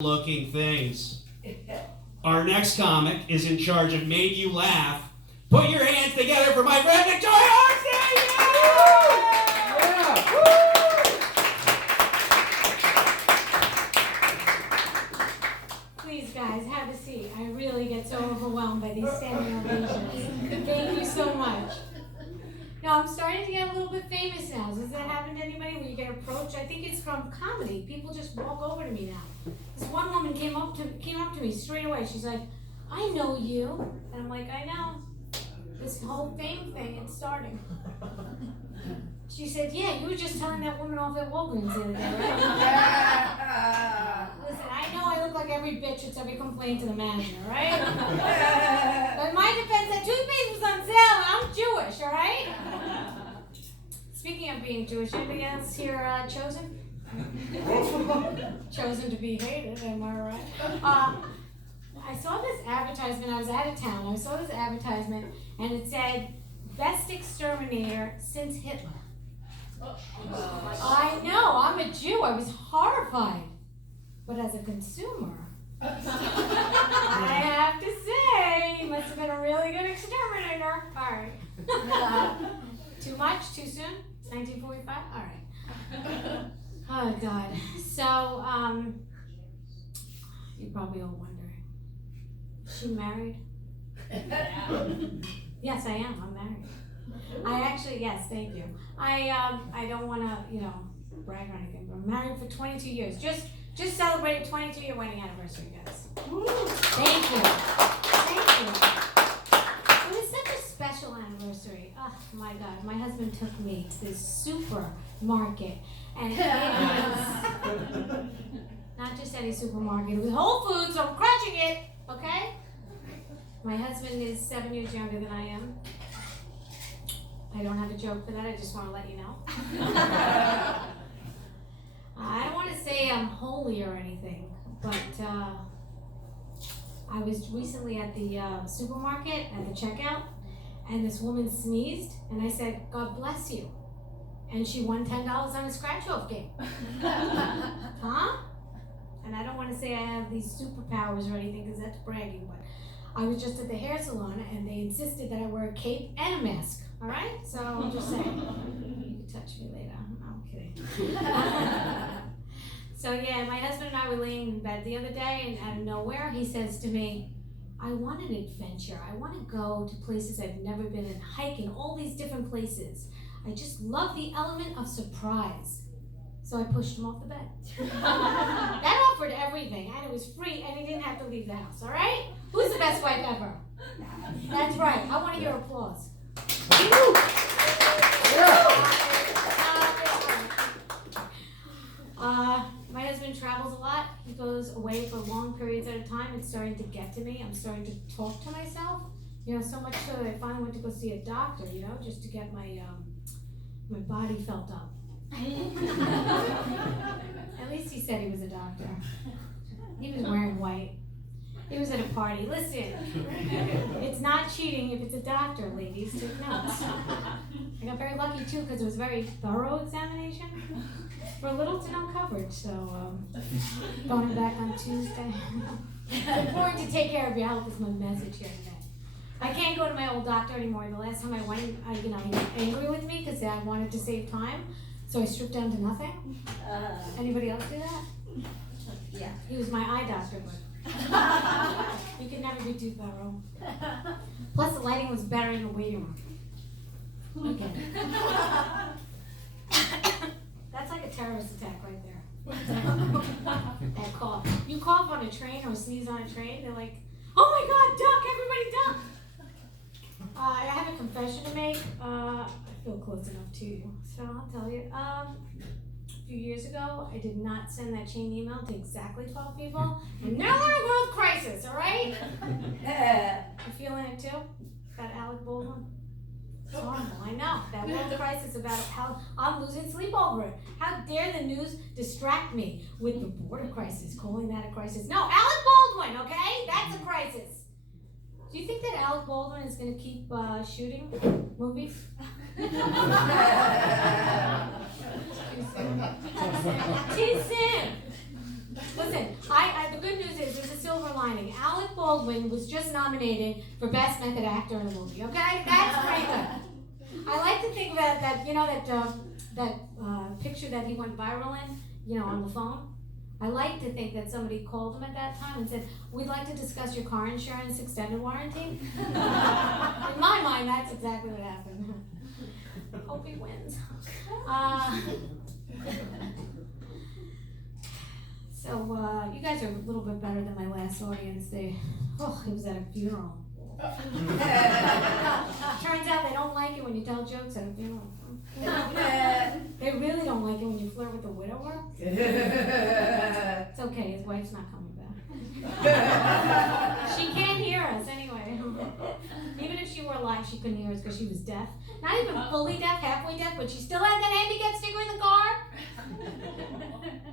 looking things. Our next comic is in charge of Made You Laugh. Put your hands together for my friend Victoria Orsi! Please, guys, have a seat. I really get so overwhelmed by these standing ovations. Thank you so much. No, I'm starting to get a little bit famous now. Does that happen to anybody when you get approached? I think it's from comedy. People just walk over to me now. This one woman came up to me straight away. She's like, "I know you," and I'm like, "I know." This whole fame thing, it's starting. She said, "Yeah, you were just telling that woman off at Walgreens the other day, right?" Listen, I know I look like every bitch that's ever complained to the manager, right? But in my defense, that toothpaste was on sale, and I'm Jewish, all right? Speaking of being Jewish, anybody else here chosen? Chosen to be hated, am I right? I saw this advertisement. I was out of town. I saw this advertisement, and it said, "Best exterminator since Hitler." I know, I'm a Jew. I was horrified. But as a consumer, I have to say, he must have been a really good exterminator. All right. Too much? Too soon? 1945? All right. Oh, God. So, you're probably all wondering, is she married? Yes, I am. I'm married. I actually, yes, thank you. I don't want to, brag or anything, but I'm married for 22 years. Just celebrated 22-year wedding anniversary, guys. Thank you. Thank you. It was such a special anniversary. Oh, my God. My husband took me to this supermarket, and it was not just any supermarket. It was Whole Foods, so I'm crunching it, okay? My husband is 7 years younger than I am. I don't have a joke for that. I just want to let you know. I don't want to say I'm holy or anything, but I was recently at the supermarket at the checkout, and this woman sneezed, and I said, "God bless you," and she won $10 on a scratch-off game. Huh? And I don't want to say I have these superpowers or anything, because that's bragging, but I was just at the hair salon, and they insisted that I wear a cape and a mask. All right? So I'm just saying. You can touch me later. I'm kidding. So yeah, my husband and I were laying in bed the other day, and out of nowhere, he says to me, "I want an adventure. I want to go to places I've never been and hike in all these different places. I just love the element of surprise." So I pushed him off the bed. That offered everything, and it was free, and he didn't have to leave the house, all right? Who's the best wife ever? That's right. I want to hear applause. My husband travels a lot. He goes away for long periods at a time. It's starting to get to me. I'm starting to talk to myself. So much so that I finally went to go see a doctor, just to get my body felt up. At least he said he was a doctor. He was wearing white. He was at a party. Listen, it's not cheating if it's a doctor, ladies. Take notes. I got very lucky, too, because it was a very thorough examination for little to no coverage. So, going back on Tuesday. It's important to take care of your health is my message here today. I can't go to my old doctor anymore. The last time I went, he was angry with me because I wanted to save time. So I stripped down to nothing. Anybody else do that? Yeah. He was my eye doctor, but you can never be too thorough. Plus, the lighting was better in the waiting room. Okay. That's like a terrorist attack right there. That cough. You cough on a train or sneeze on a train, they're like, "Oh my God, duck! Everybody duck!" I have a confession to make. I feel close enough to you, so I'll tell you. A few years ago, I did not send that chain email to exactly 12 people, and now we're in a world crisis, all right? You feeling it too? That Alec Baldwin? It's horrible, I know. That world crisis about how I'm losing sleep over it. How dare the news distract me with the border crisis, calling that a crisis? No, Alec Baldwin, okay? That's a crisis. Do you think that Alec Baldwin is going to keep shooting movies? Too soon. Listen, the good news is there's a silver lining. Alec Baldwin was just nominated for Best Method Actor in a movie, okay? That's pretty good. I like to think that picture that he went viral in, on the phone. I like to think that somebody called him at that time and said, we'd like to discuss your car insurance extended warranty. In my mind, that's exactly what happened. Hope he wins. So you guys are a little bit better than my last audience. It was at a funeral. Turns out they don't like it when you tell jokes at a funeral. They really don't like it when you flirt with the widower. It's okay, his wife's not coming back. She can't hear us anyway. Even if she were alive, she couldn't hear us because she was deaf. Not even fully deaf, halfway deaf, but she still had that handicap sticker in the car.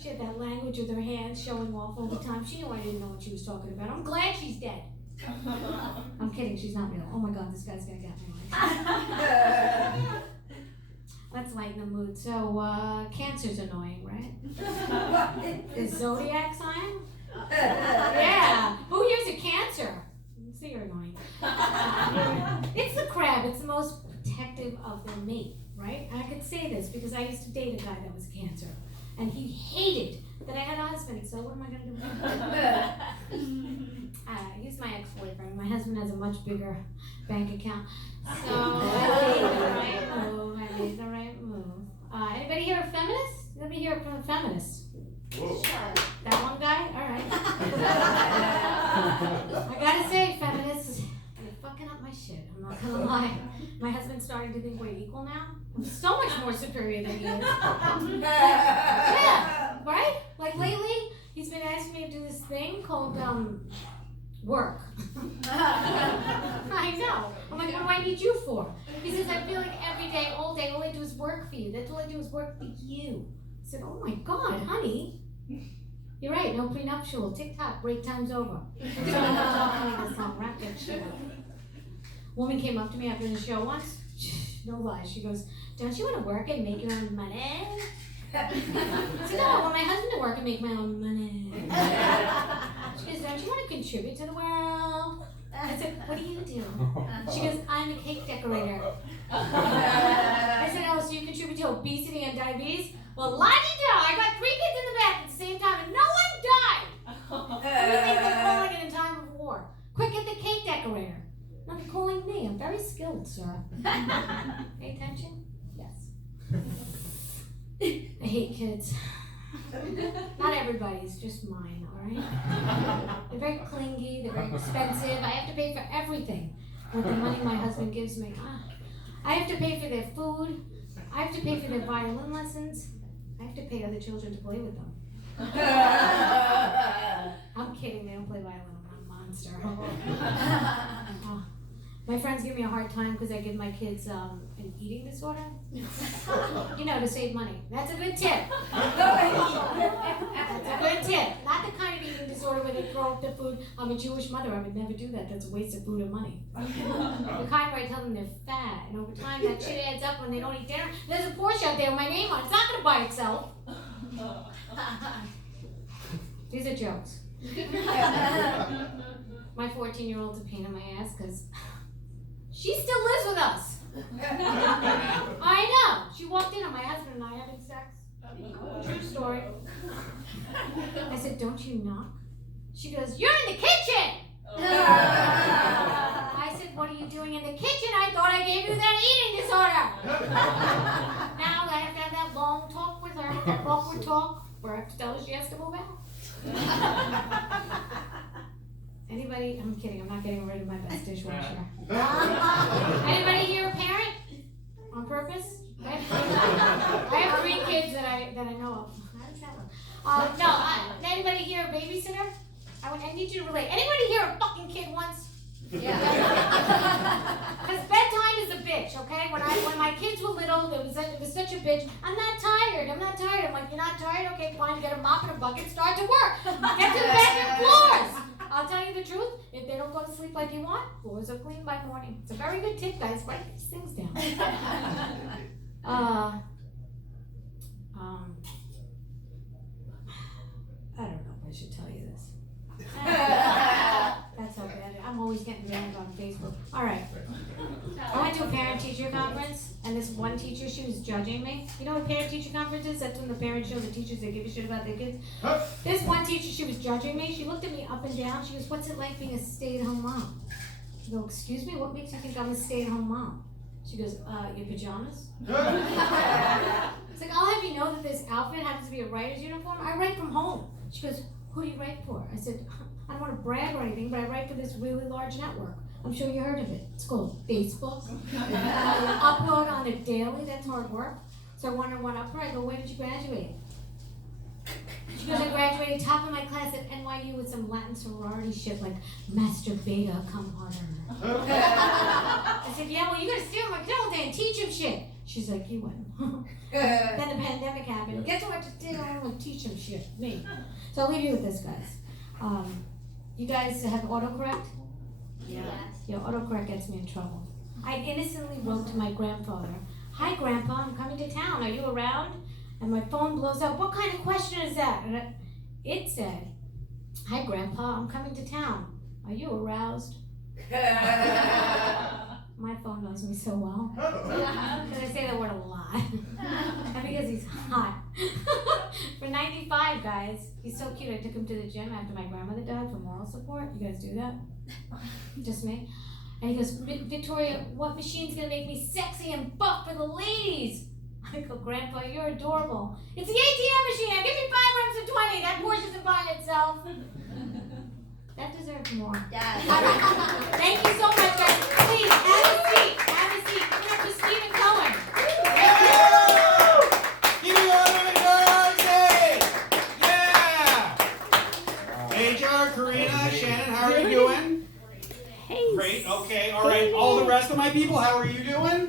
She had that language with her hands showing off all the time. She knew I didn't know what she was talking about. I'm glad she's dead. I'm kidding, she's not real. Oh my God, this guy's gonna get me. Let's lighten the mood. So, cancer's annoying, right? The zodiac sign? Yeah. Who here's a Cancer? So you're annoying. It's the crab. It's the most protective of their mate, right? And I could say this because I used to date a guy that was Cancer. And he hated that I had a husband, so what am I going to do? He's my ex-boyfriend. My husband has a much bigger bank account. So I made the right move. Anybody here a feminist? Let me hear from a feminist. Whoa. Sure. That one guy? All right. I gotta say, feminists, you're fucking up my shit. I'm not gonna lie. My husband's starting to think we're equal now. I'm so much more superior than he is. Yeah, right? Like lately, he's been asking me to do this thing called work. I know. I'm like, what do I need you for? He says, I feel like every day, all day, all I do is work for you. That's all I do is work for you. I said, oh my God, honey. You're right, no prenuptial. TikTok, break time's over. Wrap that shit up. Woman came up to me after the show once. No lie. She goes, don't you want to work and make your own money? I said, no, I want my husband to work and make my own money. She goes, don't you want to contribute to the world? I said, what do you do? She goes, I'm a cake decorator. I said, oh, so you contribute to obesity and diabetes? Well, la-di-da, I got 3 kids in the back at the same time and no one died. Everything they're calling it in time of war. Quick, get the cake decorator. No, they're calling me. I'm very skilled, sir. Pay attention? Yes. I hate kids. Not everybody's, just mine, alright? They're very clingy, they're very expensive. I have to pay for everything with the money my husband gives me. I have to pay for their food. I have to pay for their violin lessons. I have to pay other children to play with them. I'm kidding, they don't play violin. I'm not a monster. My friends give me a hard time because I give my kids an eating disorder. To save money. That's a good tip. That's a good tip. Not the kind of eating disorder where they throw up the food. I'm a Jewish mother. I would never do that. That's a waste of food and money. The kind where I tell them they're fat. And over time, that shit adds up when they don't eat dinner. There's a Porsche out there with my name on it. It's not going to buy itself. These are jokes. My 14-year-old's a pain in my ass because she still lives with us. I know. She walked in on my husband and I having sex. True story. I said, don't you knock? She goes, you're in the kitchen. I said, what are you doing in the kitchen? I thought I gave you that eating disorder. Now I have to have that long talk with her, that awkward talk, where I have to tell her she has to move out. Anybody? I'm kidding. I'm not getting rid of my best dishwasher. Anybody here a parent? On purpose? I have 3 kids that I know of. How does that work? No. Anybody here a babysitter? I need you to relate. Anybody here a fucking kid once? Yeah. Because bedtime is a bitch, okay? When my kids were little, it was such a bitch. I'm not tired. I'm like, you're not tired? Okay, fine. Get a mop and a bucket. Start to work. Get to the bedroom floors. I'll tell you the truth. If they don't go to sleep like you want, floors are clean by morning. It's a very good tip, guys. Write these things down. I don't know. I should tell you this. That's how bad I'm always getting banned on Facebook. All right. I went to a parent-teacher conference, and this one teacher, she was judging me. You know what parent-teacher conference is? That's when the parents show the teachers that give a shit about their kids. This one teacher, she was judging me. She looked at me up and down. She goes, "What's it like being a stay-at-home mom?" I go, "Excuse me? What makes you think I'm a stay-at-home mom?" She goes, "Your pajamas?" It's like, I'll have you know that this outfit happens to be a writer's uniform. I write from home. She goes, "Who do you write for?" I said, "I don't want to brag or anything, but I write for this really large network. I'm sure you heard of it. It's called Facebook. Upload on it daily. That's hard work." So I wanted one up for her. I go, "Where did you graduate?" She goes, "I graduated top of my class at NYU with some Latin sorority shit like Master Beta, come honor." I said, "Yeah, well, you gotta steal my kid and teach him shit." She's like, "You wouldn't." Then the pandemic happened. Guess what? I want to teach him shit. Me. So I'll leave you with this, guys. You guys have autocorrect? Yes. Yeah, autocorrect gets me in trouble. I innocently wrote to my grandfather, "Hi, Grandpa, I'm coming to town. Are you around?" And my phone blows up. "What kind of question is that?" And it said, "Hi, Grandpa, I'm coming to town. Are you aroused?" My phone knows me so well. Because I say that word a lot. And because he's hot. For 95, guys. He's so cute. I took him to the gym after my grandmother died for moral support. You guys do that? Just me? And he goes, "Victoria, what machine's going to make me sexy and buff for the ladies?" I go, "Grandpa, you're adorable. It's the ATM machine. Give me 5 reps of 20. That Porsche isn't buying itself." That deserves more. Yes. All right. Thank you so much, guys. Please, have a seat. Have a seat. Coming up with Stephen Cohen. Give me your Yeah! HR, Karina, Shannon, how are you doing? Hey. Great, okay, all right. All the rest of my people, how are you doing?